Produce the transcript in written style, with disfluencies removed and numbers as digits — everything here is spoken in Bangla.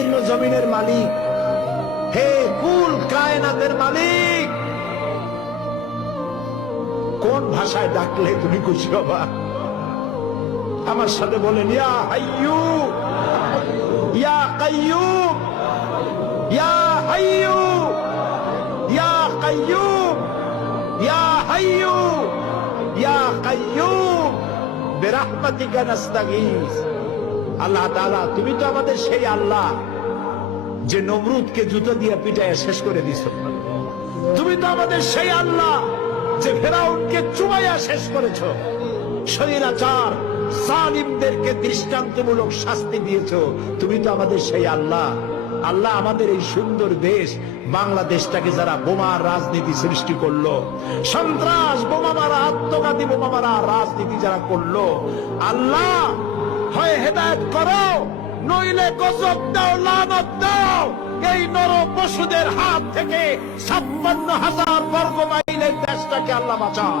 বিস্তীর্ণ জমিনের মালিক, হে কুল কায়নাতের মালিক, কোন ভাষায় ডাকলে তুমি খুশি হবা? আমার সাথে বলেন, ইয়া হাইয়ু ইয়া কাইয়ুম, ইয়া হাইয়ু ইয়া কাইয়ুম, ইয়া হাইয়ু ইয়া কাইয়ুম বিরহমাতিকা নাস্তাগীস। আল্লাহ তাআলা, তুমি তো আমাদের সেই আল্লাহ যে নমরুদকে জুতো দিয়ে পিটায় শেষ করে দিছ। তুমি তো আমাদের সেই আল্লাহ যে ফেরাউনকে চুবাইয়া শেষ করেছ। স্বৈরাচার জালিমদেরকে দৃষ্টান্তমূলক শাস্তি দিয়েছ। তুমি তো আমাদের সেই আল্লাহ। আল্লাহ, আমাদের এই সুন্দর দেশ বাংলাদেশটাকে যারা বোমার রাজনীতি সৃষ্টি করলো, সন্ত্রাস বোমা মারা, আত্মঘাতী বোমা মারা রাজনীতি যারা করলো, আল্লাহ হয় হেদায়েত করো, নইলে গজব দাও, লানত দাও। এই নর পশুদের হাত থেকে 56,000 বর্গ মাইলের দেশটাকে আল্লাহ বাঁচাও।